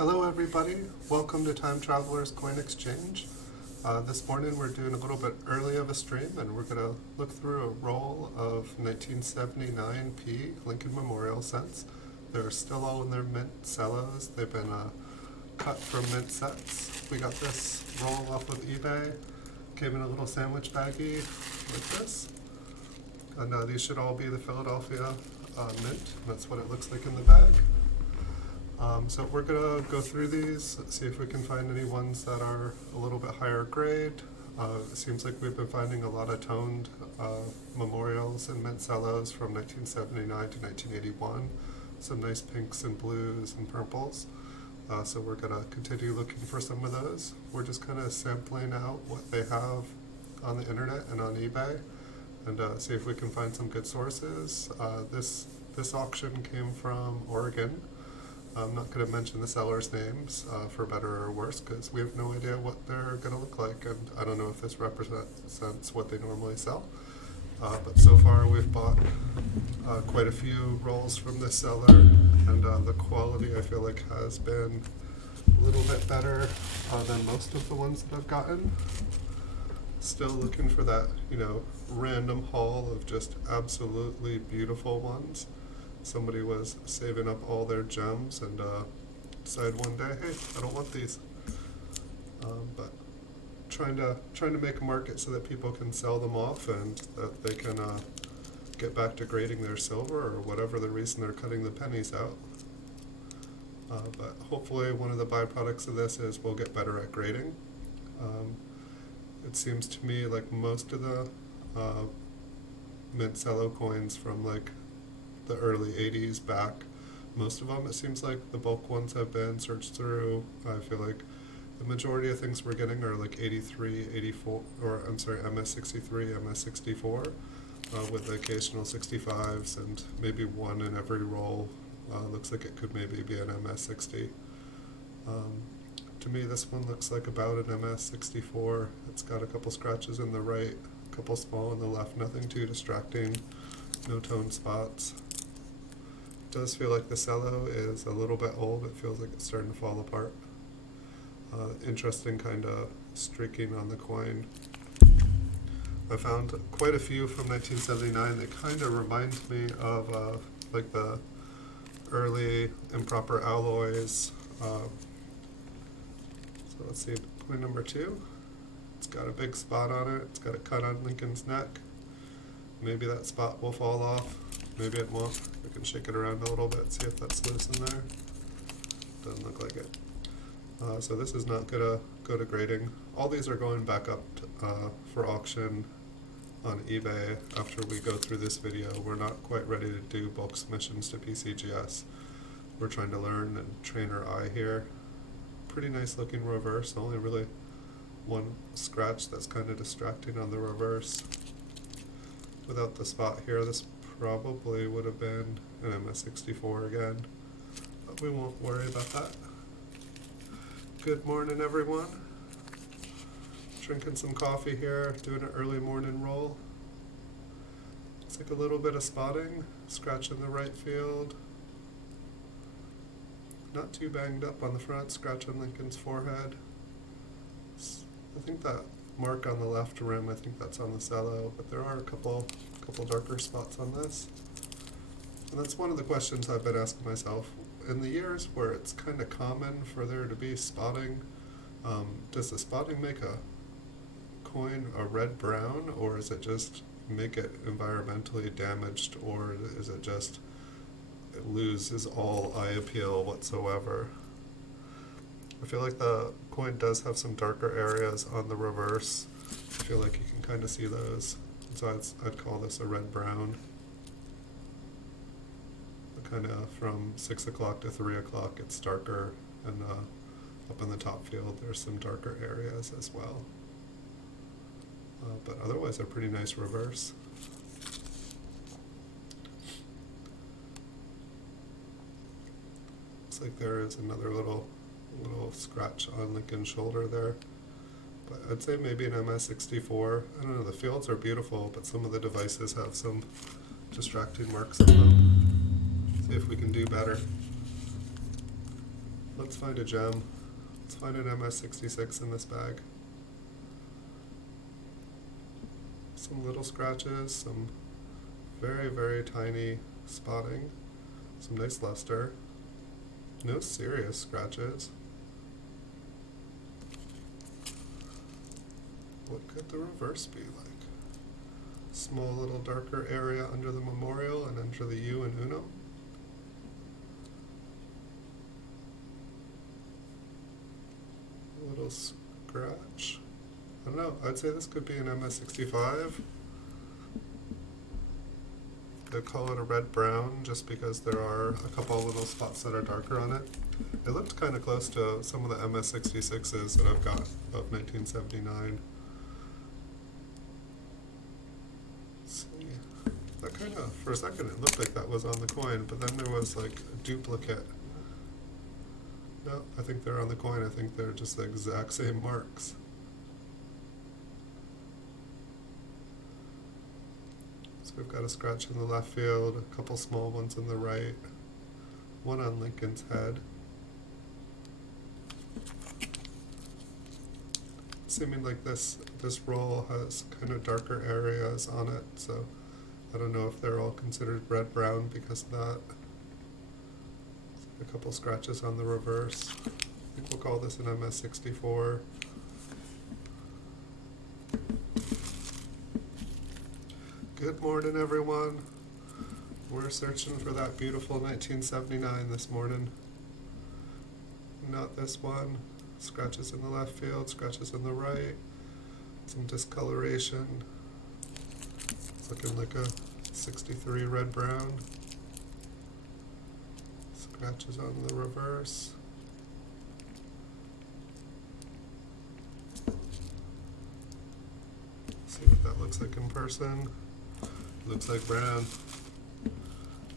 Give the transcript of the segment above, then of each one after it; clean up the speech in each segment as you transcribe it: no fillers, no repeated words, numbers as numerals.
Hello everybody, welcome to Time Traveler's Coin Exchange. This morning we're doing a little bit early of a stream and we're going to look through a roll of 1979 P Lincoln Memorial cents. They're still all in their mint cellos. They've been cut from mint sets. We got this roll off of eBay, came in a little sandwich baggie like this. And these should all be the Philadelphia mint. That's what it looks like in the bag. So we're going to go through these, see if we can find any ones that are a little bit higher grade. It seems like we've been finding a lot of toned memorials and mint cellos from 1979 to 1981. Some nice pinks and blues and purples. So we're going to continue looking for some of those. We're just kind of sampling out what they have on the internet and on eBay and see if we can find some good sources. This auction came from Oregon. I'm not going to mention the sellers' names for better or worse because we have no idea what they're going to look like, and I don't know if this represents what they normally sell. But so far we've bought quite a few rolls from this seller, and the quality I feel like has been a little bit better than most of the ones that I've gotten. Still looking for that, random haul of just absolutely beautiful ones. Somebody was saving up all their gems and decided one day, hey, I don't want these. But trying to make a market so that people can sell them off and that they can get back to grading their silver or whatever the reason they're cutting the pennies out. But hopefully one of the byproducts of this is we'll get better at grading. It seems to me like most of the mint Cello coins from like the early 80s back, most of them, it seems like the bulk ones have been searched through. I feel like the majority of things we're getting are like 83, 84, or I'm sorry, MS63, MS64, with the occasional 65s and maybe one in every roll. Looks like it could maybe be an MS60. To me, this one looks like about an MS64. It's got a couple scratches in the right, a couple small in the left, nothing too distracting, no tone spots. It does feel like the cello is a little bit old. It feels like it's starting to fall apart. Interesting kind of streaking on the coin. I found quite a few from 1979 that kind of remind me of like the early improper alloys. So let's see, coin number 2. It's got a big spot on it. It's got a cut on Lincoln's neck. Maybe that spot will fall off. Maybe it won't. We can shake it around a little bit, see if that's loose in there. Doesn't look like it. So this is not going to go to grading. All these are going back up for auction on eBay after we go through this video. We're not quite ready to do bulk submissions to PCGS. We're trying to learn and train our eye here. Pretty nice looking reverse, only really one scratch that's kind of distracting on the reverse. Without the spot here, this probably would have been an MS64 again, but we won't worry about that. Good morning, everyone. Drinking some coffee here, doing an early morning roll. Looks like a little bit of spotting, scratch in the right field. Not too banged up on the front, scratch on Lincoln's forehead. I think that mark on the left rim, I think that's on the cello, but there are a couple darker spots on this. And that's one of the questions I've been asking myself. In the years where it's kind of common for there to be spotting, does the spotting make a coin a red-brown, or is it just make it environmentally damaged, or is it just it loses all eye appeal whatsoever? I feel like the coin does have some darker areas on the reverse. I feel like you can kind of see those. So I'd call this a red-brown. Kind of from 6 o'clock to 3 o'clock it's darker, and up in the top field there's some darker areas as well. But otherwise a pretty nice reverse. Looks like there is another little scratch on Lincoln's shoulder there. But I'd say maybe an MS64. I don't know, the fields are beautiful, but some of the devices have some distracting marks on them. See if we can do better. Let's find a gem. Let's find an MS66 in this bag. Some little scratches, some very, very tiny spotting, some nice luster, no serious scratches. What could the reverse be like? Small little darker area under the memorial and under the U and Uno. A little scratch. I don't know, I'd say this could be an MS65. They call it a red-brown just because there are a couple of little spots that are darker on it. It looked kind of close to some of the MS66s that I've got of 1979. Let's see. That kind of, for a second, it looked like that was on the coin, but then there was like a duplicate. No, I think they're on the coin. I think they're just the exact same marks. So we've got a scratch in the left field, a couple small ones in the right, one on Lincoln's head. Seeming like this roll has kind of darker areas on it, so I don't know if they're all considered red-brown because of that. A couple scratches on the reverse. I think we'll call this an MS64. Good morning, everyone. We're searching for that beautiful 1979 this morning. Not this one. Scratches in the left field, scratches in the right. Some discoloration. It's looking like a 63 red-brown. Scratches on the reverse. See what that looks like in person. Looks like brown.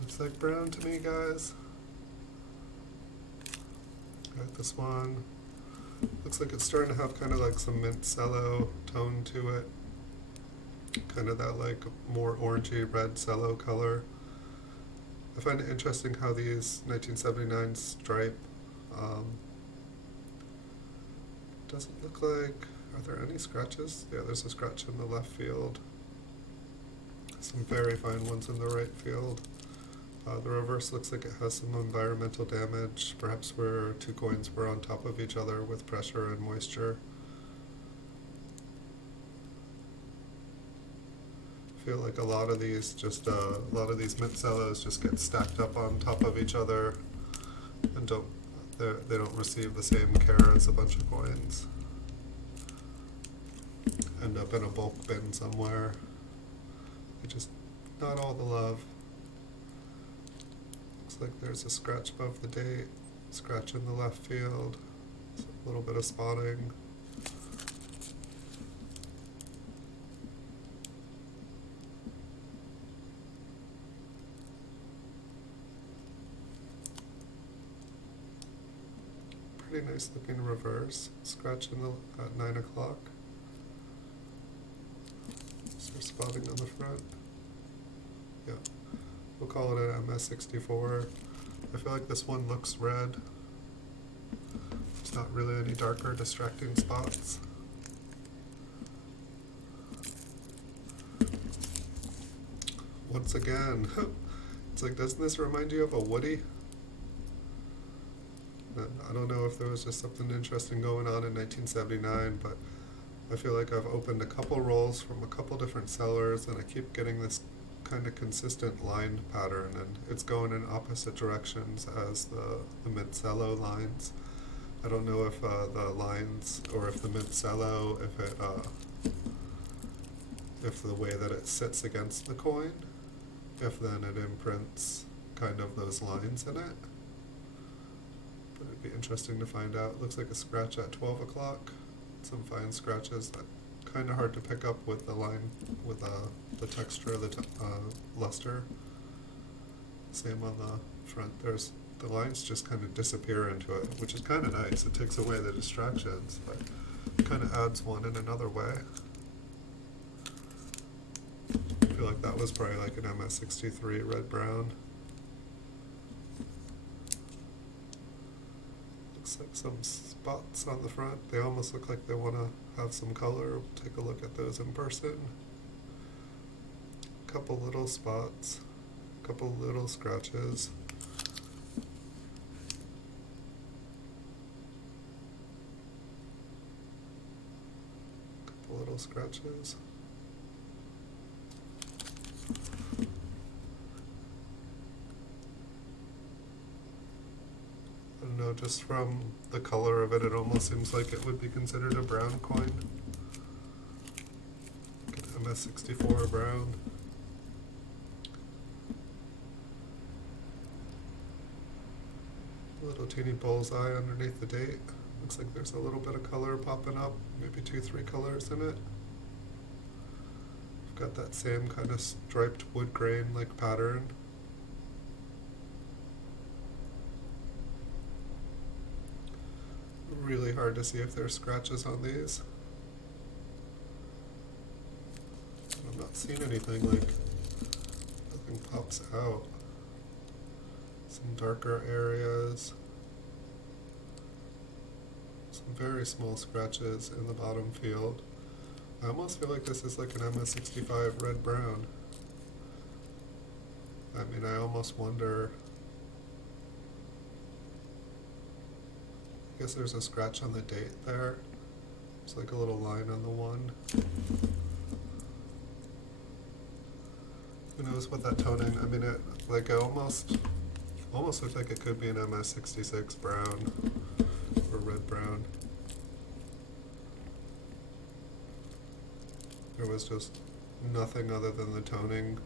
Looks like brown to me, guys. Got this one. Looks like it's starting to have kind of like some mint cello tone to it. Kind of that like more orangey red cello color. I find it interesting how these 1979 stripe doesn't look like, are there any scratches? Yeah, there's a scratch in the left field. Some very fine ones in the right field. The reverse looks like it has some environmental damage, perhaps where two coins were on top of each other with pressure and moisture. I feel like a lot of these mint cellos just get stacked up on top of each other and they don't receive the same care as a bunch of coins. End up in a bulk bin somewhere. Just not all the love. Looks like there's a scratch above the date, scratch in the left field, a little bit of spotting. Pretty nice looking reverse, scratch in the at 9 o'clock. Is there spotting on the front? Yeah. We'll call it an MS64. I feel like this one looks red. There's not really any darker distracting spots. Once again, it's like, doesn't this remind you of a Woody? I don't know if there was just something interesting going on in 1979, but I feel like I've opened a couple rolls from a couple different sellers and I keep getting this kind of consistent line pattern, and it's going in opposite directions as the mint cello lines. I don't know if the lines or if the mint cello, if the way that it sits against the coin, if then it imprints kind of those lines in it. But it'd be interesting to find out. Looks like a scratch at 12 o'clock. Some fine scratches that kind of hard to pick up with the line, with the texture of the luster. Same on the front. The lines just kind of disappear into it, which is kind of nice. It takes away the distractions, but it kind of adds one in another way. I feel like that was probably like an MS63 red-brown. Looks like some spots on the front. They almost look like they want to have some color. We'll take a look at those in person. Couple little spots, couple little scratches. Couple little scratches. I don't know, just from the color of it, it almost seems like it would be considered a brown coin. Like an MS64 brown. A little teeny bullseye underneath the date. Looks like there's a little bit of color popping up, maybe 2-3 colors in it. We've got that same kind of striped wood grain like pattern. Really hard to see if there's scratches on these. I'm not seeing anything, like nothing pops out. Some darker areas. Some very small scratches in the bottom field. I almost feel like this is like an MS65 red-brown. I mean, I almost wonder. I guess there's a scratch on the date there. There's like a little line on the one. Who knows what that toning, I mean, it like I almost looked like it could be an MS66 brown or red brown. There was just nothing other than the toning.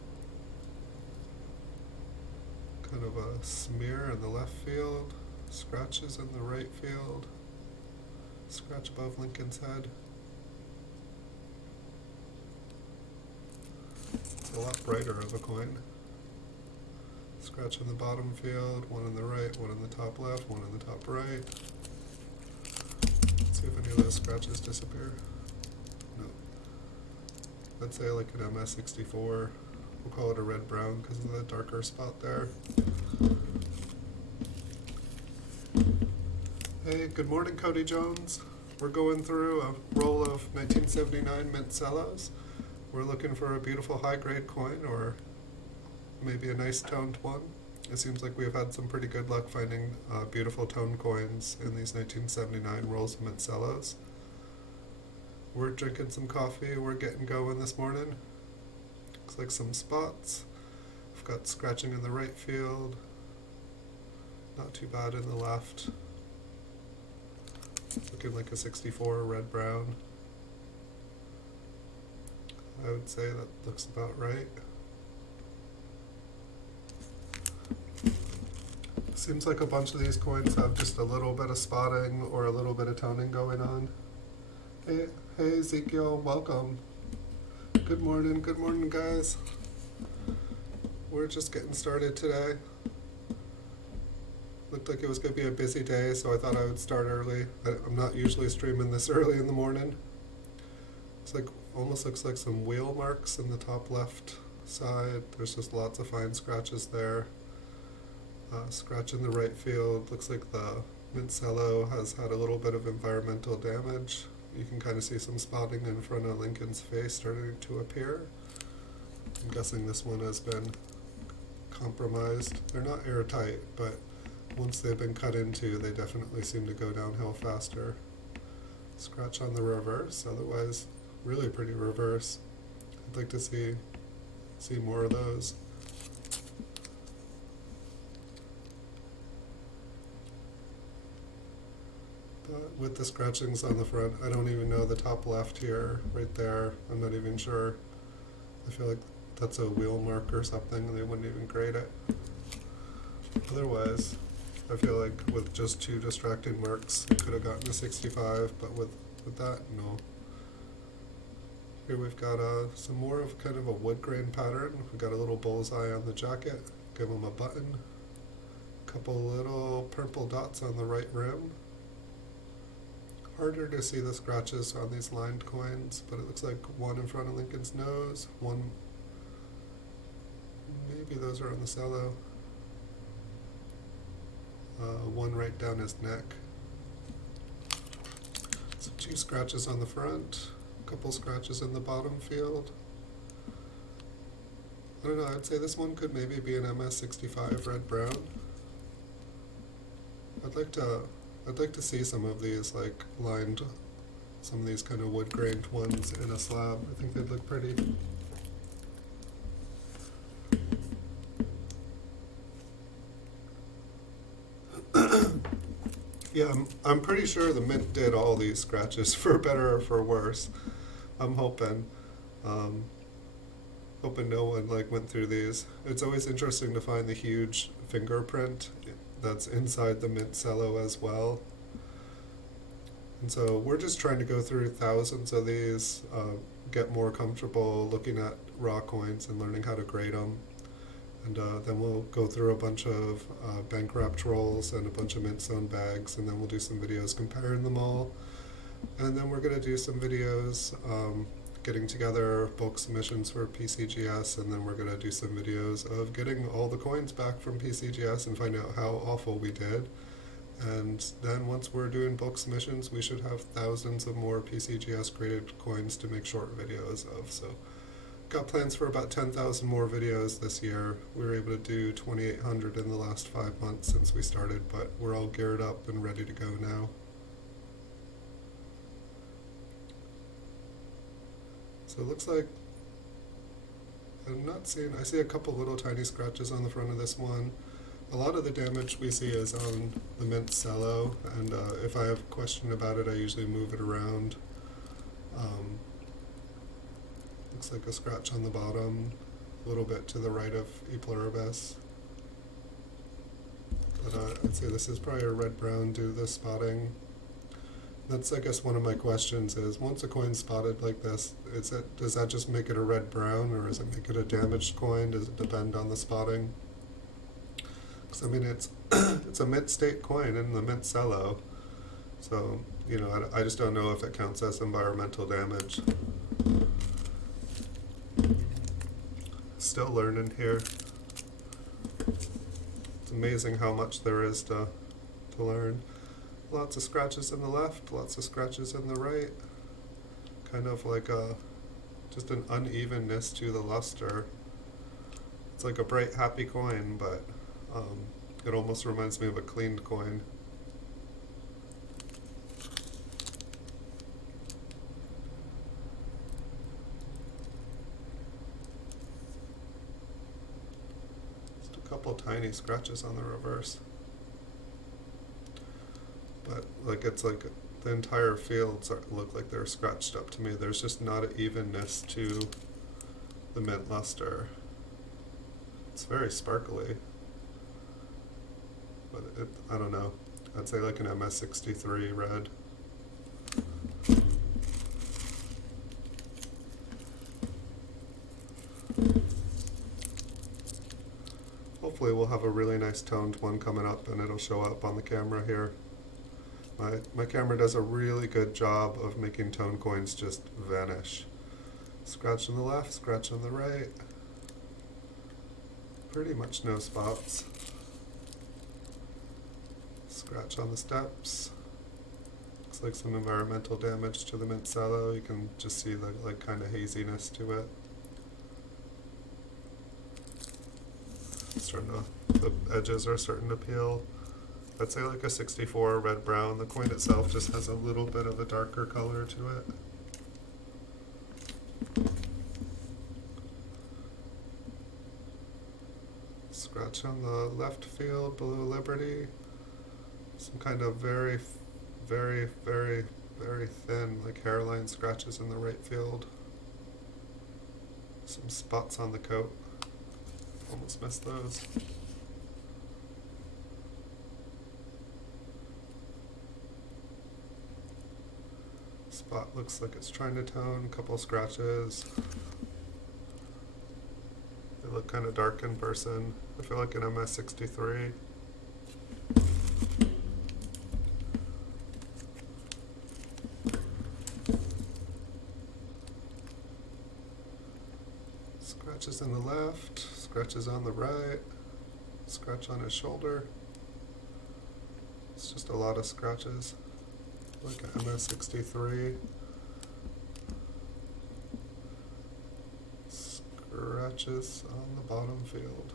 Kind of a smear in the left field. Scratches in the right field. Scratch above Lincoln's head. It's a lot brighter of a coin. Scratch in the bottom field, one in the right, one in the top left, one in the top right. Let's see if any of those scratches disappear. No. Let's say like an MS64. We'll call it a red-brown because of the darker spot there. Hey, good morning, Cody Jones. We're going through a roll of 1979 mint Cellos. We're looking for a beautiful high-grade coin, or maybe a nice toned one. It seems like we've had some pretty good luck finding beautiful toned coins in these 1979 rolls of mint Cellos. We're drinking some coffee. We're getting going this morning. Looks like some spots. We've got scratching in the right field. Not too bad in the left. Looking like a 64 red-brown. I would say that looks about right. Seems like a bunch of these coins have just a little bit of spotting or a little bit of toning going on. Hey Ezekiel, welcome. Good morning guys. We're just getting started today. Looked like it was going to be a busy day, so I thought I would start early. I'm not usually streaming this early in the morning. It's like almost looks like some wheel marks in the top left side. There's just lots of fine scratches there. Scratch in the right field. Looks like the mint Cello has had a little bit of environmental damage. You can kind of see some spotting in front of Lincoln's face starting to appear. I'm guessing this one has been compromised. They're not airtight, but once they've been cut into, they definitely seem to go downhill faster. Scratch on the reverse, otherwise really pretty reverse. I'd like to see more of those. But with the scratchings on the front, I don't even know the top left here, right there. I'm not even sure. I feel like that's a wheel mark or something, and they wouldn't even grade it. Otherwise, I feel like with just two distracting marks, I could have gotten a 65, but with that, no. Here we've got some more of kind of a wood grain pattern. We've got a little bullseye on the jacket, give them a button. A couple little purple dots on the right rim. Harder to see the scratches on these lined coins, but it looks like one in front of Lincoln's nose, one, maybe those are on the Cello. One right down his neck. So 2 scratches on the front, a couple scratches in the bottom field. I don't know, I'd say this one could maybe be an MS65 red-brown. I'd like to see some of these like lined, some of these kind of wood-grained ones in a slab. I think they'd look pretty. Yeah, I'm pretty sure the mint did all these scratches for better or for worse. I'm hoping. Hoping no one like went through these. It's always interesting to find the huge fingerprint that's inside the mint cello as well. And so we're just trying to go through thousands of these, get more comfortable looking at raw coins and learning how to grade them. And then we'll go through a bunch of bank wrapped rolls and a bunch of mint sewn bags, and then we'll do some videos comparing them all. And then we're going to do some videos getting together bulk submissions for PCGS, and then we're going to do some videos of getting all the coins back from PCGS and find out how awful we did. And then once we're doing bulk submissions, we should have thousands of more PCGS graded coins to make short videos of. So got plans for about 10,000 more videos this year. We were able to do 2,800 in the last 5 months since we started, but we're all geared up and ready to go now. So it looks like I see a couple little tiny scratches on the front of this one. A lot of the damage we see is on the mint cello, and if I have a question about it, I usually move it around. Looks like a scratch on the bottom, a little bit to the right of E pluribus. But I'd say this is probably a red-brown due to the spotting. That's, I guess, one of my questions is, once a coin's spotted like this, does that just make it a red-brown, or does it make it a damaged coin? Does it depend on the spotting? Because, I mean, it's it's a mint state coin in the mint cello. So, you know, I just don't know if it counts as environmental damage. Still learning here. It's amazing how much there is to learn. Lots of scratches in the left, lots of scratches in the right. Kind of like just an unevenness to the luster. It's like a bright, happy coin, but it almost reminds me of a cleaned coin. Just a couple tiny scratches on the reverse. But like it's like the entire fields look like they're scratched up to me. There's just not an evenness to the mint luster. It's very sparkly, but I don't know. I'd say like an MS63 red. Hopefully we'll have a really nice toned one coming up, and it'll show up on the camera here. My camera does a really good job of making tone coins just vanish. Scratch on the left, scratch on the right. Pretty much no spots. Scratch on the steps. Looks like some environmental damage to the mint cello. You can just see the like kind of haziness to it. The edges are starting to peel. I'd say like a 64 red-brown. The coin itself just has a little bit of a darker color to it. Scratch on the left field below Liberty. Some kind of very, very, very, very thin, like hairline scratches in the right field. Some spots on the coat. Almost missed those. Spot looks like it's trying to tone, a couple scratches. They look kind of dark in person. I feel like an MS63. Scratches in the left, scratches on the right, scratch on his shoulder. It's just a lot of scratches. like an MS63. Scratches on the bottom field.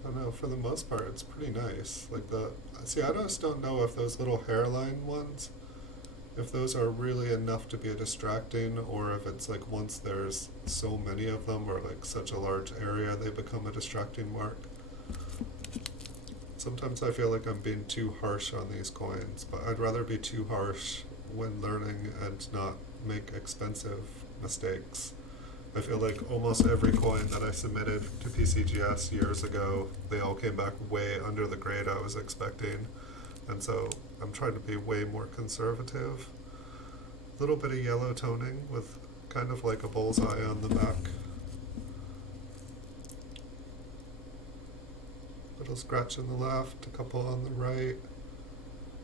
I don't know, for the most part it's pretty nice. Like see, I just don't know if those little hairline ones, if those are really enough to be a distracting, or if it's like once there's so many of them or like such a large area they become a distracting mark. Sometimes I feel like I'm being too harsh on these coins, but I'd rather be too harsh when learning and not make expensive mistakes. I feel like almost every coin that I submitted to PCGS years ago, they all came back way under the grade I was expecting. And so I'm trying to be way more conservative. A little bit of yellow toning with kind of like a bullseye on the back. Little scratch on the left, a couple on the right.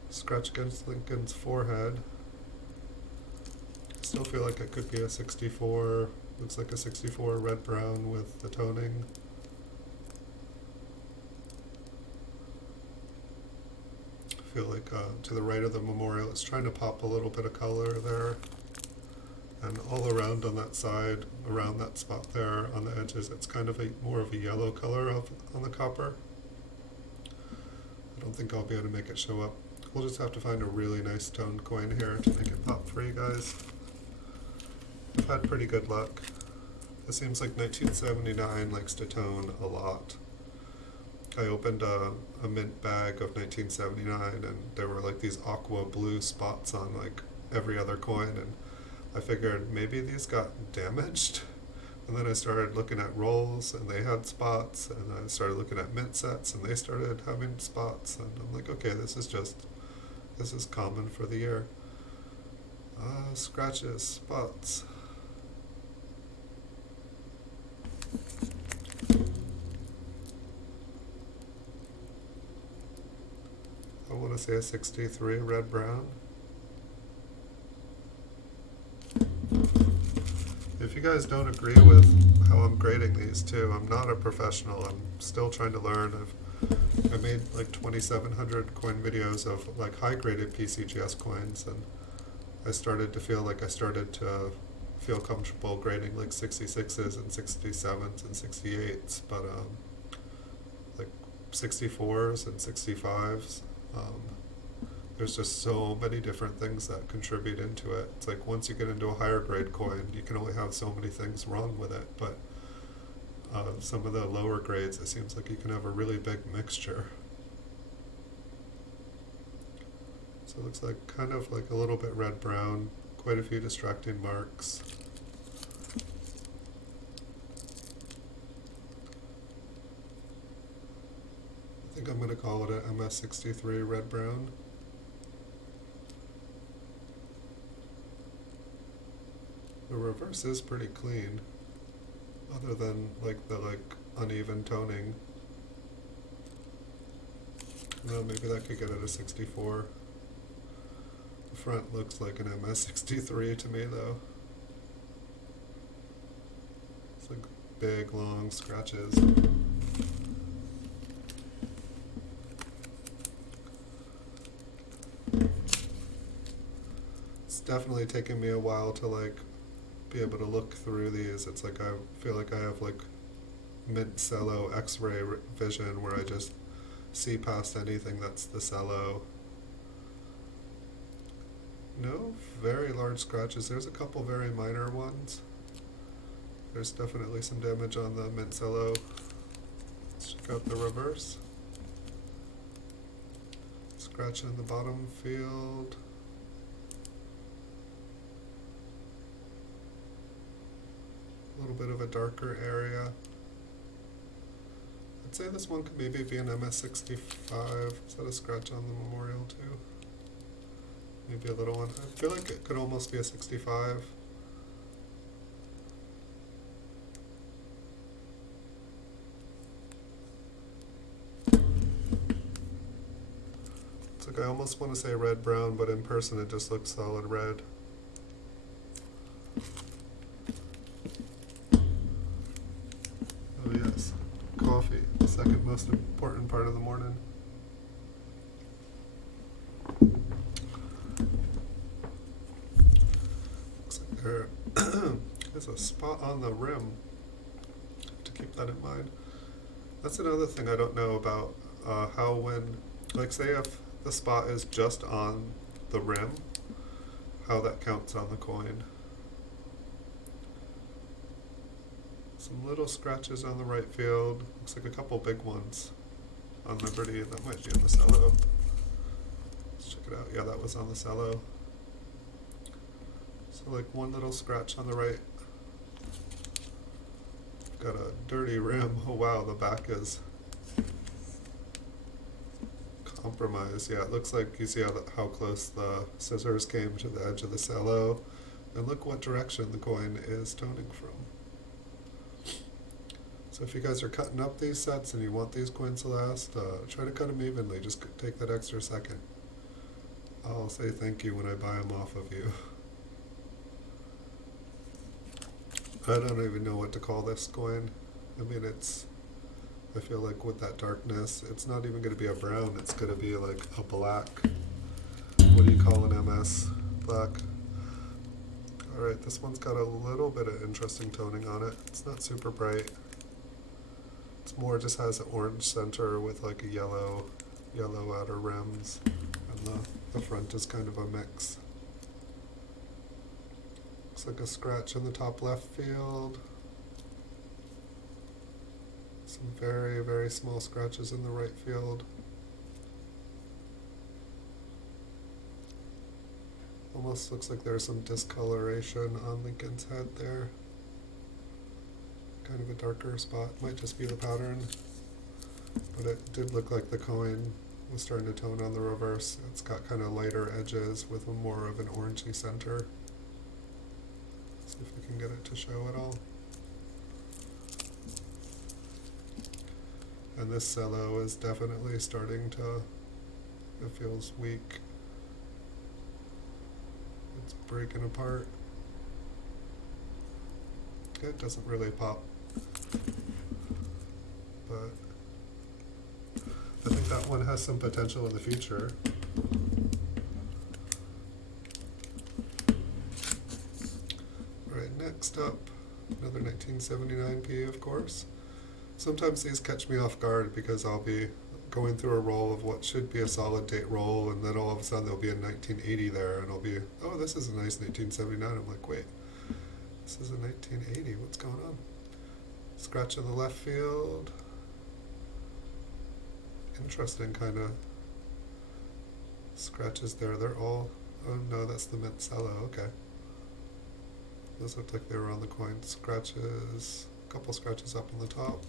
Scratch against Lincoln's forehead. Still feel like it could be a 64. Looks like a 64 red-brown with the toning. I feel like to the right of the memorial, it's trying to pop a little bit of color there. And all around on that side, around that spot there on the edges, it's kind of more of a yellow color on the copper. I don't think I'll be able to make it show up. We'll just have to find a really nice toned coin here to make it pop for you guys. I've had pretty good luck. It seems like 1979 likes to tone a lot. I opened a mint bag of 1979 and there were like these aqua blue spots on like every other coin, and I figured maybe these got damaged. And then I started looking at rolls and they had spots, and I started looking at mint sets and they started having spots, and I'm like, okay, this is common for the year. Scratches, spots. I want to say a 63 red-brown. If you guys don't agree with how I'm grading these too, I'm not a professional. I'm still trying to learn. I made like 2,700 coin videos of like high-graded PCGS coins, and I started to feel like I started to feel comfortable grading like 66s and 67s and 68s, but like 64s and 65s. There's just so many different things that contribute into it. It's like once you get into a higher grade coin, you can only have so many things wrong with it, but some of the lower grades, it seems like you can have a really big mixture. So it looks like kind of like a little bit red-brown, quite a few distracting marks. I think I'm going to call it an MS63 red-brown. The reverse is pretty clean, other than like the uneven toning. Well, maybe that could get it a 64. The front looks like an MS63 to me though. It's like big long scratches. It's definitely taken me a while to like be able to look through these. It's like I feel like I have like mint Cello X-ray vision where I just see past anything that's the Cello. No very large scratches. There's a couple very minor ones. There's definitely some damage on the mint Cello. Let's check out the reverse. Scratch in the bottom field. A little bit of a darker area. I'd say this one could maybe be an MS65. Is that a scratch on the memorial too? Maybe a little one. I feel like it could almost be a 65. It's like I almost want to say red-brown, but in person it just looks solid red. Oh yes, coffee, the second most important part of the morning. There is a spot on the rim, to keep that in mind. That's another thing I don't know about, how when, like say if the spot is just on the rim, how that counts on the coin. Some little scratches on the right field, looks like a couple big ones on Liberty, that might be on the Cello. Let's check it out, yeah, that was on the Cello. So like one little scratch on the right. Got a dirty rim. Oh wow, the back is compromised. Yeah, it looks like you see how close the scissors came to the edge of the Cello. And look what direction the coin is toning from. So if you guys are cutting up these sets and you want these coins to last, try to cut them evenly. Just take that extra second. I'll say thank you when I buy them off of you. I don't even know what to call this coin. I mean, I feel like with that darkness, it's not even going to be a brown, it's going to be like a black. What do you call an MS? Black. Alright, this one's got a little bit of interesting toning on it. It's not super bright. It's more just has an orange center with like a yellow outer rims. And the front is kind of a mix. Looks like a scratch in the top left field. Some very, very small scratches in the right field. Almost looks like there's some discoloration on Lincoln's head there. Kind of a darker spot. Might just be the pattern. But it did look like the coin was starting to tone on the reverse. It's got kind of lighter edges with more of an orangey center. See if we can get it to show at all. And this Cello is definitely starting to, it feels weak. It's breaking apart. It doesn't really pop. But I think that one has some potential in the future. Alright, next up, another 1979p, of course. Sometimes these catch me off guard because I'll be going through a roll of what should be a solid date roll, and then all of a sudden there'll be a 1980 there, and I'll be, oh, this is a nice 1979. I'm like, wait, this is a 1980. What's going on? Scratch in the left field. Interesting kind of scratches there. They're all, oh no, that's the mint Cello. Okay. Those looked like they were on the coin. Scratches, a couple scratches up on the top.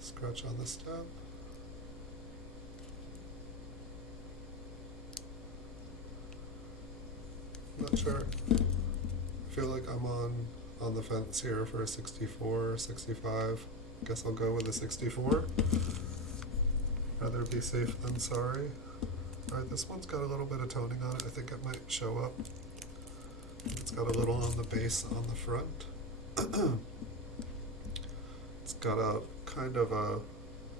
Scratch on the step. Not sure. I feel like I'm on the fence here for a 64 or 65. Guess I'll go with a 64. Rather be safe than sorry. Alright, this one's got a little bit of toning on it. I think it might show up. It's got a little on the base on the front. It's got a kind of a,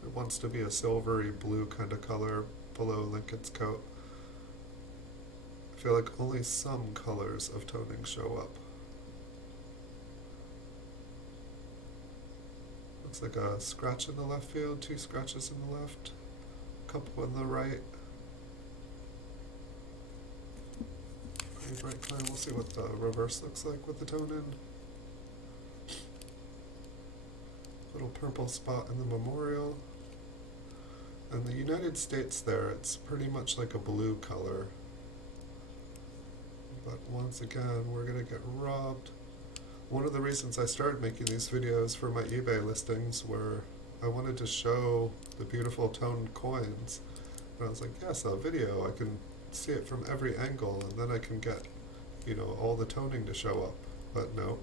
it wants to be a silvery blue kind of color below Lincoln's coat. I feel like only some colors of toning show up. Looks like a scratch in the left field, 2 scratches in the left, a couple in the right. Pretty bright coin. We'll see what the reverse looks like with the tone in. Little purple spot in the memorial. And the United States there, it's pretty much like a blue color. But once again, we're going to get robbed. One of the reasons I started making these videos for my eBay listings were I wanted to show the beautiful toned coins. And I was like, yes, a video, I can see it from every angle, and then I can get, you know, all the toning to show up. But no.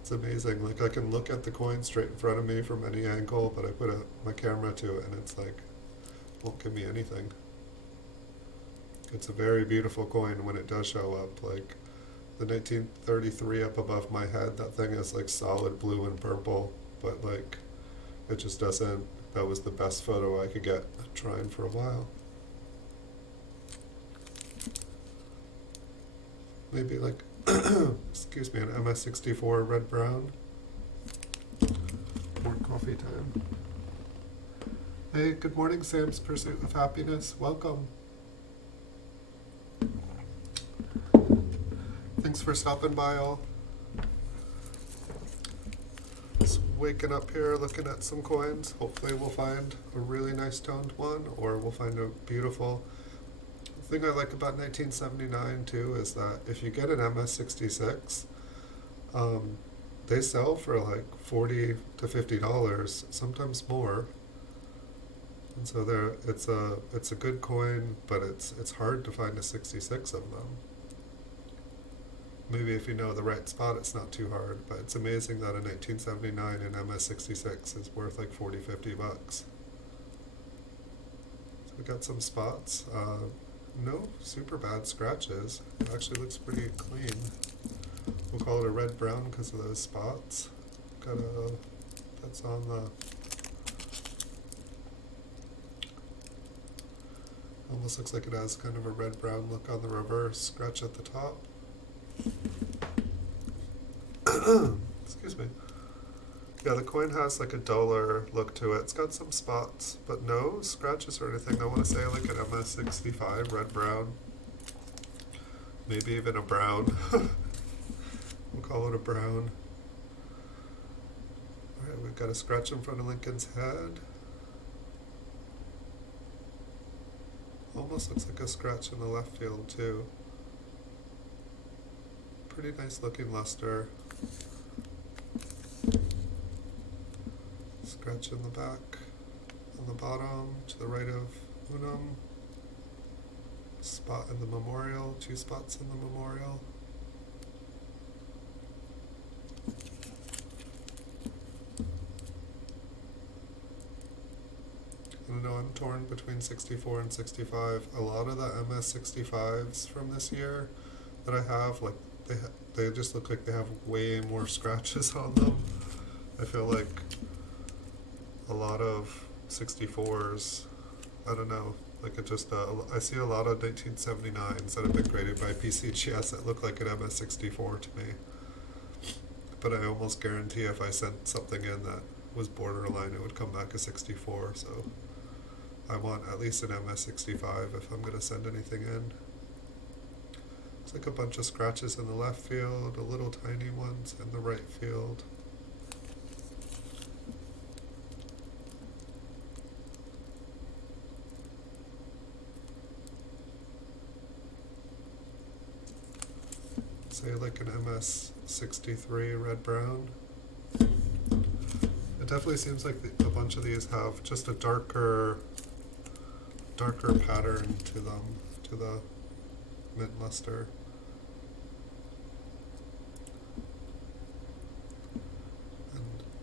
It's amazing. Like, I can look at the coin straight in front of me from any angle, but I put my camera to it, and it's like, won't give me anything. It's a very beautiful coin when it does show up. Like, the 1933 up above my head, that thing is like solid blue and purple, but like, it just doesn't, that was the best photo I could get trying for a while. maybe like, excuse me, an MS64 red brown. More coffee time. Hey, good morning, Sam's Pursuit of Happiness. Welcome. Thanks for stopping by, all. Just waking up here, looking at some coins. Hopefully we'll find a really nice toned one, or we'll find a beautiful. The thing I like about 1979 too is that if you get an MS66, they sell for like $40 to $50, sometimes more. And so it's a good coin, but it's hard to find a 66 of them. Maybe if you know the right spot, it's not too hard, but it's amazing that in 1979 an MS66 is worth like $40, $50. So we got some spots. No super bad scratches. It actually looks pretty clean. We'll call it a red brown because of those spots. That's on the, almost looks like it has kind of a red brown look on the reverse. Scratch at the top. Excuse me. Yeah, the coin has like a duller look to it. It's got some spots, but no scratches or anything. I want to say like an MS65 red brown. Maybe even a brown. We'll call it a brown. Alright, we've got a scratch in front of Lincoln's head. Almost looks like a scratch in the left field too. Pretty nice looking luster. Scratch in the back, on the bottom, to the right of Unum. Spot in the memorial, 2 spots in the memorial. I don't know, I'm torn between 64 and 65. A lot of the MS65s from this year that I have, like, they just look like they have way more scratches on them. I feel like a lot of 64s, I don't know, like it just, I see a lot of 1979s that have been graded by PCGS that look like an MS64 to me. But I almost guarantee if I sent something in that was borderline, it would come back a 64, so I want at least an MS65 if I'm going to send anything in. It's like a bunch of scratches in the left field, a little tiny ones in the right field. Say like an MS63 red brown. It definitely seems like a bunch of these have just a darker pattern to them, to the mint luster.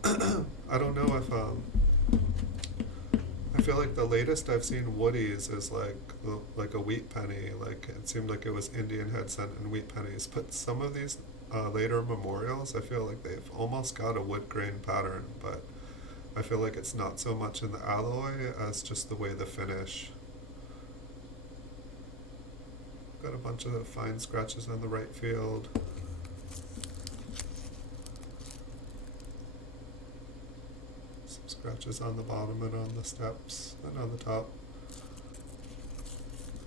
And I don't know if I feel like the latest I've seen Woody's is like a wheat penny. Like it seemed like it was Indian head cent and wheat pennies. But some of these later memorials, I feel like they've almost got a wood grain pattern, but I feel like it's not so much in the alloy as just the way the finish. Got a bunch of fine scratches on the right field. Some scratches on the bottom and on the steps and on the top.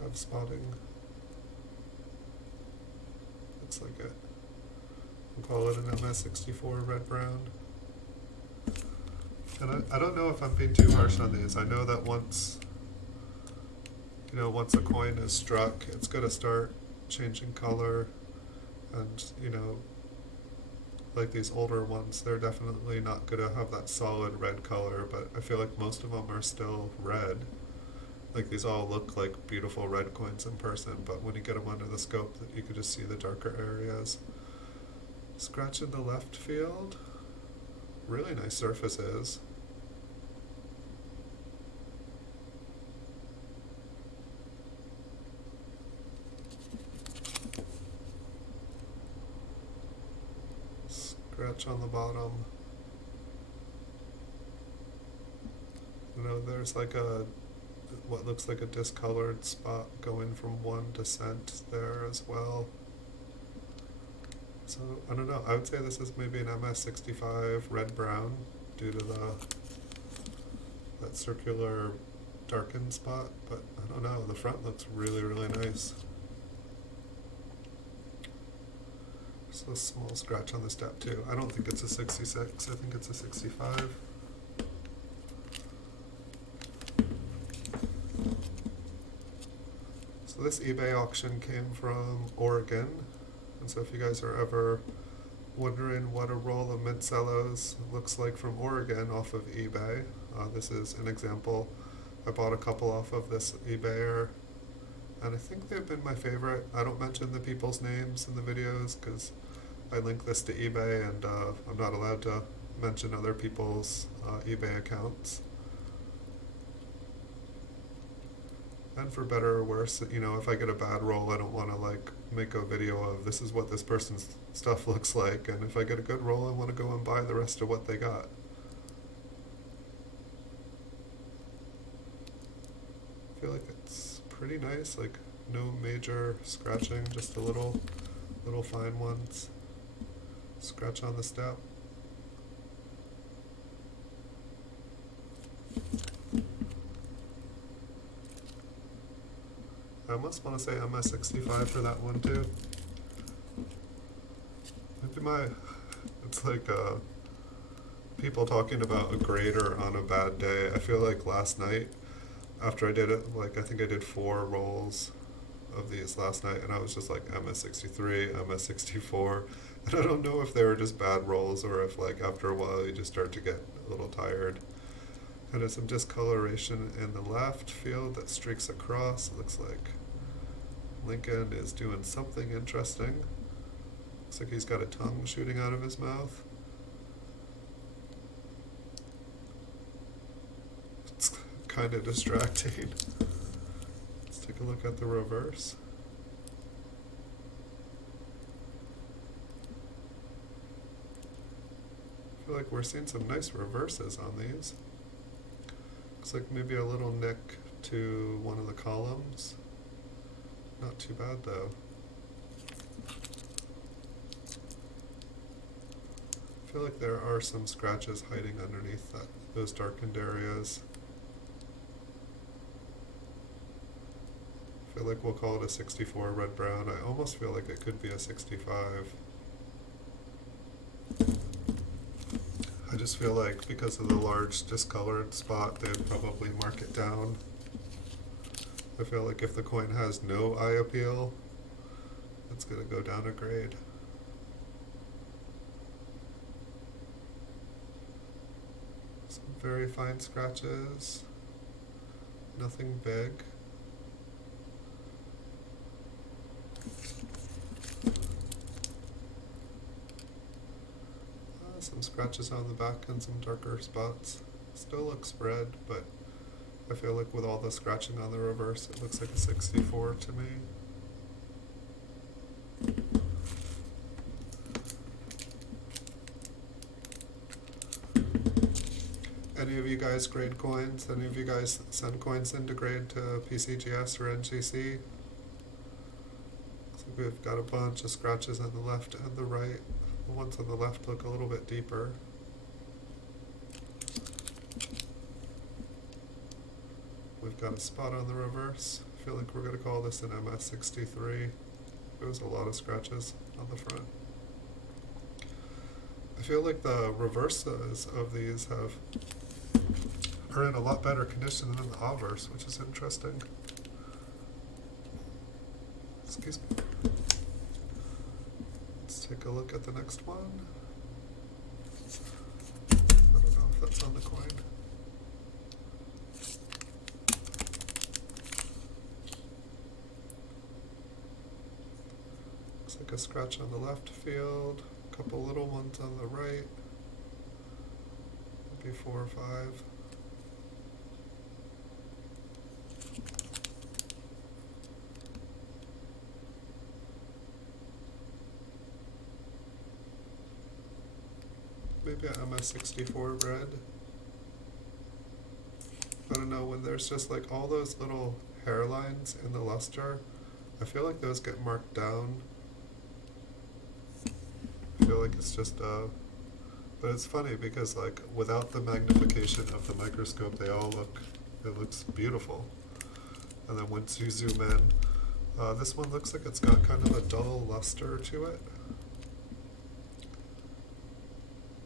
Have spotting. Looks like it. We'll call it an MS64 red brown. And I don't know if I'm being too harsh on these. I know that once a coin is struck, it's going to start changing color. And, like these older ones, they're definitely not going to have that solid red color, but I feel like most of them are still red. Like these all look like beautiful red coins in person, but when you get them under the scope, you can just see the darker areas. Scratch in the left field. Really nice surfaces. Scratch on the bottom. There's like what looks like a discolored spot going from one descent there as well. So, I don't know, I would say this is maybe an MS65 red-brown due to that circular darkened spot, but I don't know, the front looks really, really nice. Just a small scratch on the step too. I don't think it's a 66, I think it's a 65. So this eBay auction came from Oregon, and so if you guys are ever wondering what a roll of mint cellos looks like from Oregon off of eBay, this is an example. I bought a couple off of this eBayer, and I think they've been my favorite. I don't mention the people's names in the videos because I link this to eBay, and I'm not allowed to mention other people's eBay accounts. And for better or worse, you know, if I get a bad roll, I don't want to like make a video of this is what this person's stuff looks like, and if I get a good roll, I want to go and buy the rest of what they got. I feel like it's pretty nice, like no major scratching, just a little fine ones. Scratch on the step. I almost want to say MS65 for that one too. Maybe it's like people talking about a grader on a bad day. I feel like last night, after I did it, like I think I did 4 rolls of these last night, and I was just like MS63, MS64, and I don't know if they were just bad rolls or if like after a while you just start to get a little tired. And there's some discoloration in the left field that streaks across. It looks like Lincoln is doing something interesting. Looks like he's got a tongue shooting out of his mouth. It's kind of distracting. Let's take a look at the reverse. I feel like we're seeing some nice reverses on these. Looks like maybe a little nick to one of the columns. Not too bad though. I feel like there are some scratches hiding underneath those darkened areas. I feel like we'll call it a 64 red-brown. I almost feel like it could be a 65. I just feel like because of the large discolored spot, they'd probably mark it down. I feel like if the coin has no eye appeal, it's going to go down a grade. Some very fine scratches, nothing big. Some scratches on the back and some darker spots. Still looks red, but I feel like with all the scratching on the reverse, it looks like a 64 to me. Any of you guys grade coins? Any of you guys send coins in to grade to PCGS or NGC? So we've got a bunch of scratches on the left and the right. The ones on the left look a little bit deeper. We've got a spot on the reverse. I feel like we're going to call this an MS63. There's a lot of scratches on the front. I feel like the reverses of these are in a lot better condition than the obverse, which is interesting. Excuse me. Let's take a look at the next one. I don't know if that's on the coin. Looks like a scratch on the left field, a couple little ones on the right, maybe 4 or 5. Maybe a MS64 red. I don't know, when there's just like all those little hairlines in the luster, I feel like those get marked down. feel like it's just but it's funny because like without the magnification of the microscope, they all look, it looks beautiful. And then once you zoom in, this one looks like it's got kind of a dull luster to it.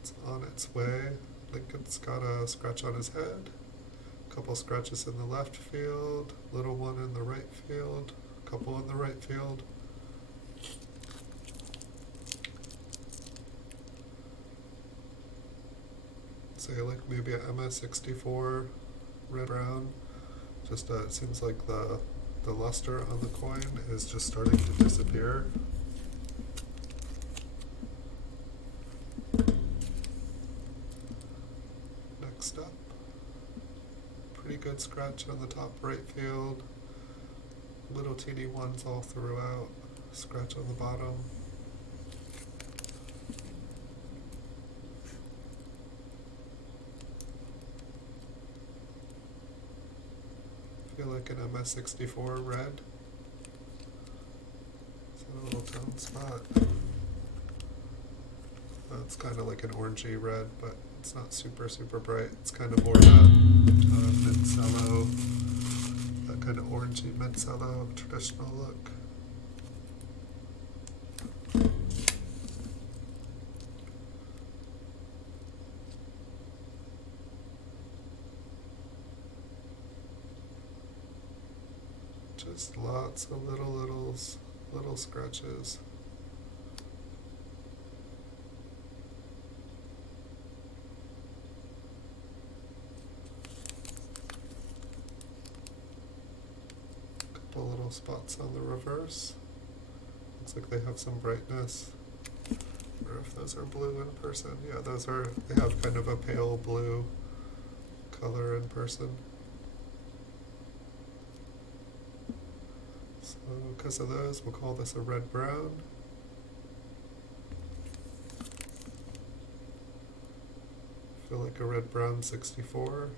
It's on its way. Lincoln's got a scratch on his head, a couple scratches in the left field, little one in the right field, a couple in the right field. Say like maybe a MS64 red brown. Just it seems like the luster on the coin is just starting to disappear. Next up, pretty good scratch on the top right field. Little teeny ones all throughout. Scratch on the bottom. Feel like an MS64 red. It's a little tone spot. It's kind of like an orangey red, but it's not super, super bright. It's kind of more that mint cello, that kind of orangey mint cello traditional look. Just lots of little scratches. Couple little spots on the reverse. Looks like they have some brightness. Or if those are blue in person. Yeah, those are, they have kind of a pale blue color in person. So because of those, we'll call this a red-brown. Feel like a red-brown 64.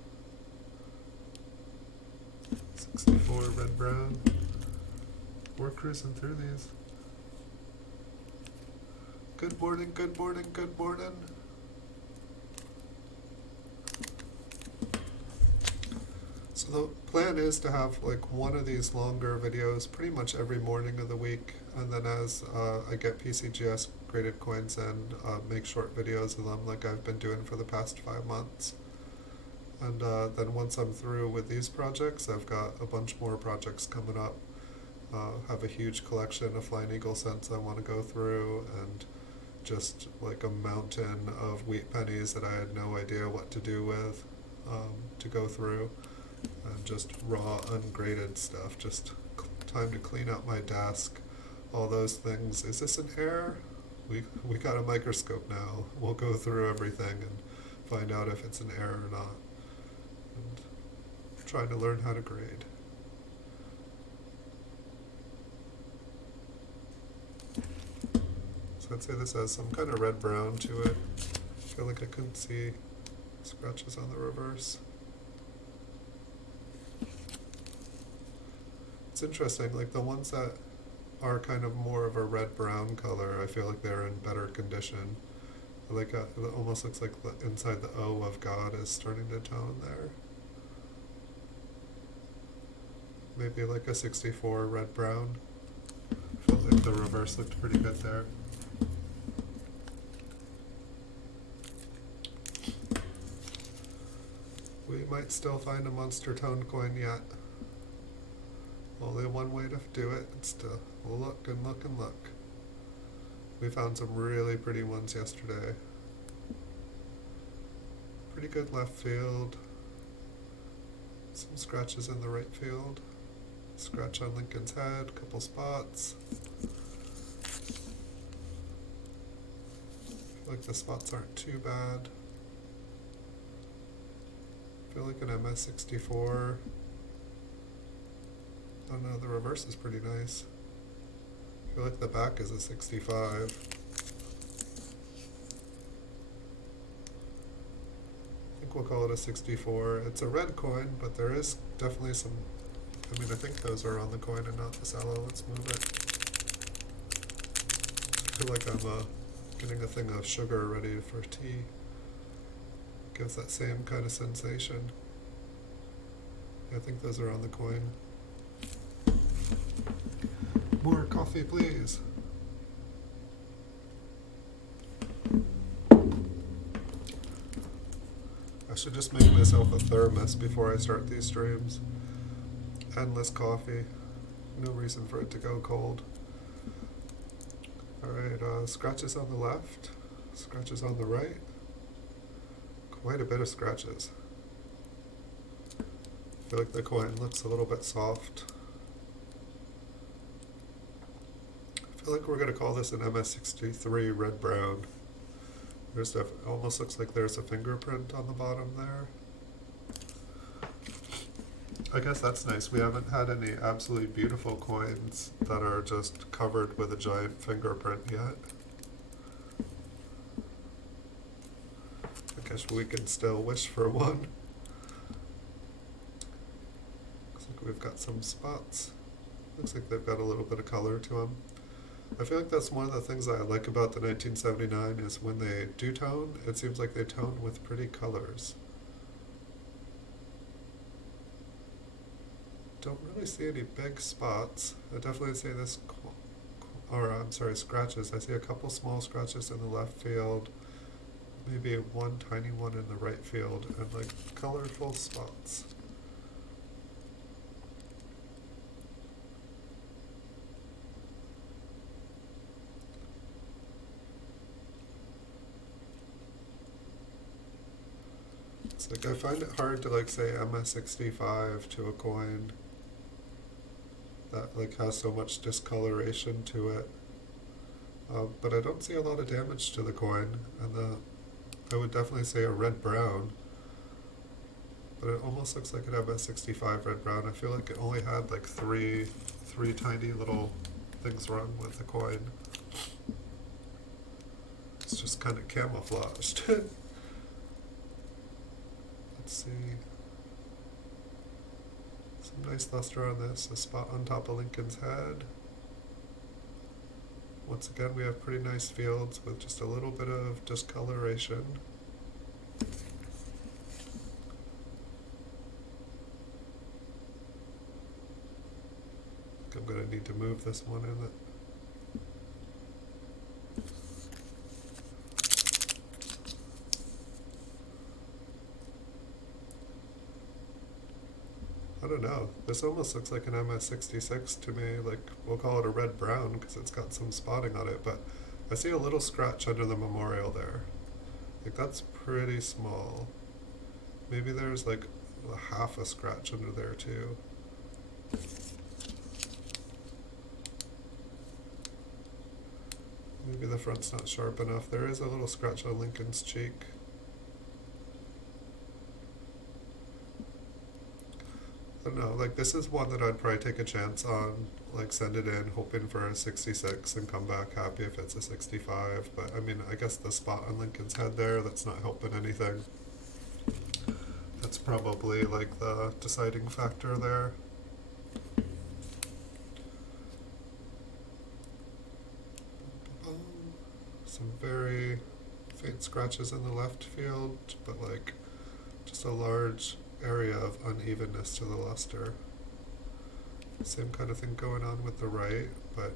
64 red-brown. We're cruising through these. Good morning, good morning, good morning. So the plan is to have like one of these longer videos pretty much every morning of the week, and then as I get PCGS graded coins and make short videos of them like I've been doing for the past 5 months. And then once I'm through with these projects, I've got a bunch more projects coming up. Have a huge collection of Flying Eagle cents I want to go through, and just like a mountain of wheat pennies that I had no idea what to do with to go through. And just raw, ungraded stuff. Just time to clean up my desk. All those things. Is this an error? We got a microscope now. We'll go through everything and find out if it's an error or not. And trying to learn how to grade. So I'd say this has some kind of red-brown to it. I feel like I couldn't see scratches on the reverse. It's interesting, like the ones that are kind of more of a red-brown color, I feel like they're in better condition. Like it almost looks like the inside the O of God is starting to tone there. Maybe like a 64 red-brown. I felt like the reverse looked pretty good there. We might still find a monster tone coin yet. Only one way to do it, it's to look and look and look. We found some really pretty ones yesterday. Pretty good left field. Some scratches in the right field. Scratch on Lincoln's head, couple spots. Feel like the spots aren't too bad. Feel like an MS64. Oh no, the reverse is pretty nice. I feel like the back is a 65. I think we'll call it a 64. It's a red coin, but there is definitely some, I mean, I think those are on the coin and not the cello. Let's move it. I feel like I'm getting a thing of sugar ready for tea. Gives that same kind of sensation. I think those are on the coin. More coffee, please. I should just make myself a thermos before I start these streams. Endless coffee. No reason for it to go cold. Alright, scratches on the left, scratches on the right. Quite a bit of scratches. I feel like the coin looks a little bit soft. I feel like we're going to call this an MS63 red-brown. There's almost looks like there's a fingerprint on the bottom there. I guess that's nice. We haven't had any absolutely beautiful coins that are just covered with a giant fingerprint yet. I guess we can still wish for one. Looks like we've got some spots. Looks like they've got a little bit of color to them. I feel like that's one of the things that I like about the 1979 is when they do tone, it seems like they tone with pretty colors. Don't really see any big spots. I definitely see this, scratches. I see a couple small scratches in the left field, maybe one tiny one in the right field, and like colorful spots. It's like I find it hard to like say MS65 to a coin that like has so much discoloration to it, but I don't see a lot of damage to the coin, and I would definitely say a red-brown, but it almost looks like an MS65 red-brown. I feel like it only had like three tiny little things wrong with the coin. It's just kind of camouflaged. Let's see. Some nice luster on this, a spot on top of Lincoln's head. Once again, we have pretty nice fields with just a little bit of discoloration. I'm going to need to move this one in it. I don't know. This almost looks like an MS66 to me. Like, we'll call it a red-brown because it's got some spotting on it, but I see a little scratch under the memorial there. Like, that's pretty small. Maybe there's like half a scratch under there too. Maybe the front's not sharp enough. There is a little scratch on Lincoln's cheek. I don't know, like this is one that I'd probably take a chance on, like send it in, hoping for a 66 and come back happy if it's a 65, but I mean, I guess the spot on Lincoln's head there, that's not helping anything. That's probably like the deciding factor there. Some very faint scratches in the left field, but like just a large area of unevenness to the luster. Same kind of thing going on with the right, but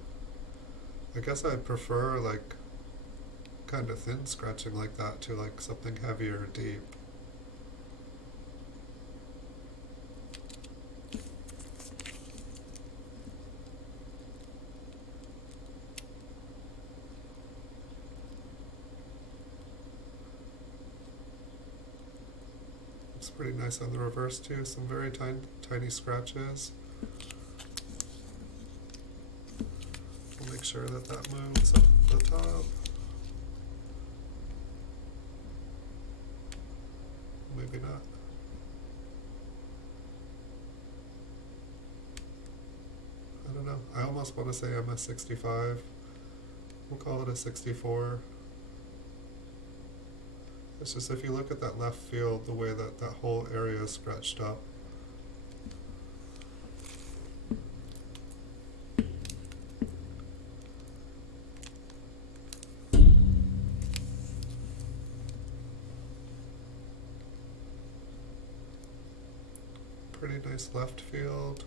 I guess I prefer like kind of thin scratching like that to like something heavier or deep. Pretty nice on the reverse too, some very tiny scratches. We'll make sure that that moves up the top. Maybe not. I don't know. I almost want to say MS65. We'll call it a 64. It's just if you look at that left field, the way that that whole area is scratched up. pretty nice left field.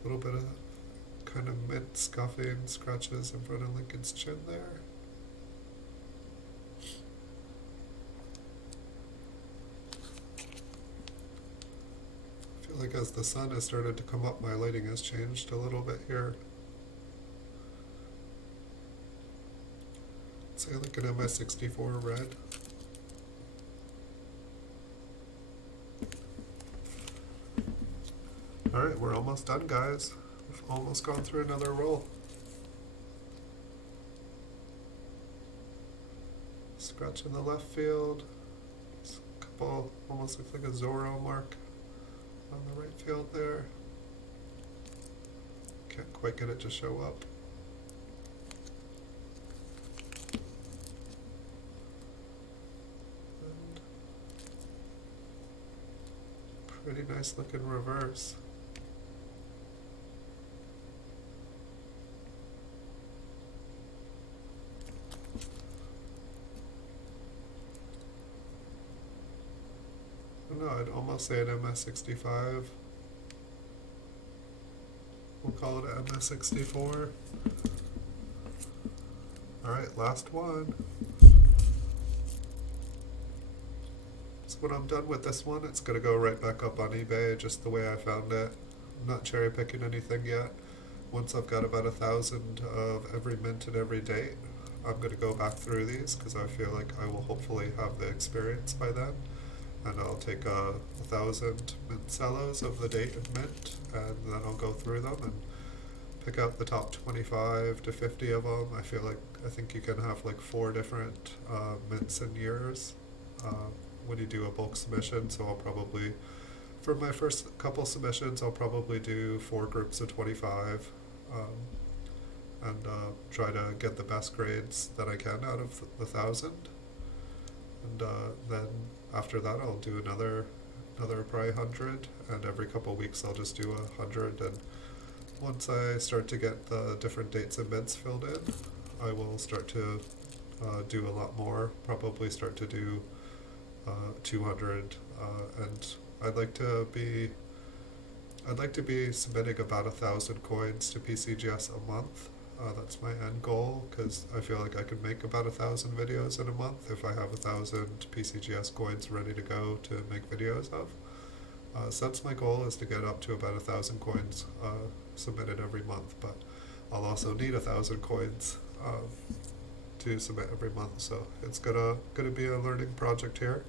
A little bit of kind of mint scuffing scratches in front of Lincoln's chin there. I feel like as the sun has started to come up, my lighting has changed a little bit here. Say like an MS64 red. Alright, we're almost done, guys. We've almost gone through another roll. Scratch in the left field. A couple, almost looks like a Zorro mark on the right field there. Can't quite get it to show up. And pretty nice looking reverse. No, I'd almost say an MS65. We'll call it an MS64. Alright, last one. So when I'm done with this one, it's going to go right back up on eBay just the way I found it. I'm not cherry picking anything yet. Once I've got about 1,000 of every mint and every date, I'm going to go back through these because I feel like I will hopefully have the experience by then. And I'll take 1,000 mint cellos of the date and mint, and then I'll go through them and pick out the top 25 to 50 of them. I think you can have like 4 different mints and years when you do a bulk submission. So I'll probably, for my first couple submissions, I'll probably do 4 groups of 25 and try to get the best grades that I can out of the 1,000. And then after that, I'll do another probably 100, and every couple weeks I'll just do 100. And once I start to get the different dates and mints filled in, I will start to do a lot more. Probably start to do 200, and I'd like to be submitting about 1,000 coins to PCGS a month. That's my end goal, because I feel like I can make about 1,000 videos in a month if I have 1,000 PCGS coins ready to go to make videos of. So that's my goal, is to get up to about 1,000 coins submitted every month, but I'll also need 1,000 coins to submit every month, so it's gonna be a learning project here.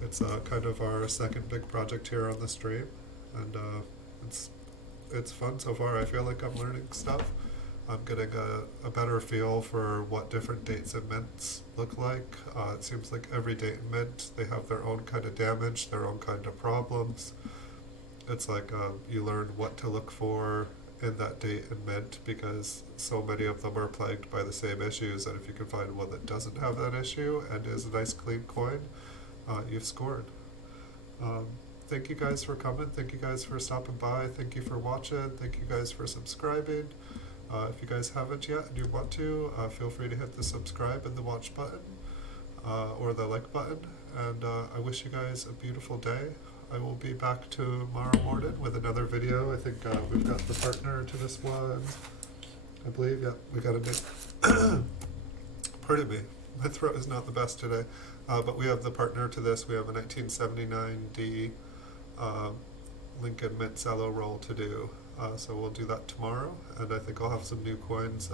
It's kind of our second big project here on the stream, and it's fun so far. I feel like I'm learning stuff. I'm getting a better feel for what different dates and mints look like. It seems like every date and mint, they have their own kind of damage, their own kind of problems. It's like you learn what to look for in that date and mint, because so many of them are plagued by the same issues, and if you can find one that doesn't have that issue and is a nice clean coin, you've scored. Thank you guys for coming. Thank you guys for stopping by. Thank you for watching. Thank you guys for subscribing. If you guys haven't yet and you want to, feel free to hit the subscribe and the watch button, or the like button. And I wish you guys a beautiful day. I will be back tomorrow morning with another video. I think we've got the partner to this one. I believe, yeah, we got a new pardon me, my throat is not the best today. But we have the partner to this. We have a 1979D Lincoln Mint Cello roll to do. So we'll do that tomorrow, and I think I'll have some new coins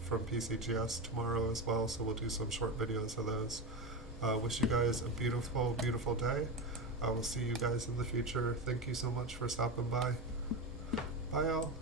from PCGS tomorrow as well, so we'll do some short videos of those. Wish you guys a beautiful, beautiful day. I will see you guys in the future. Thank you so much for stopping by. Bye, all.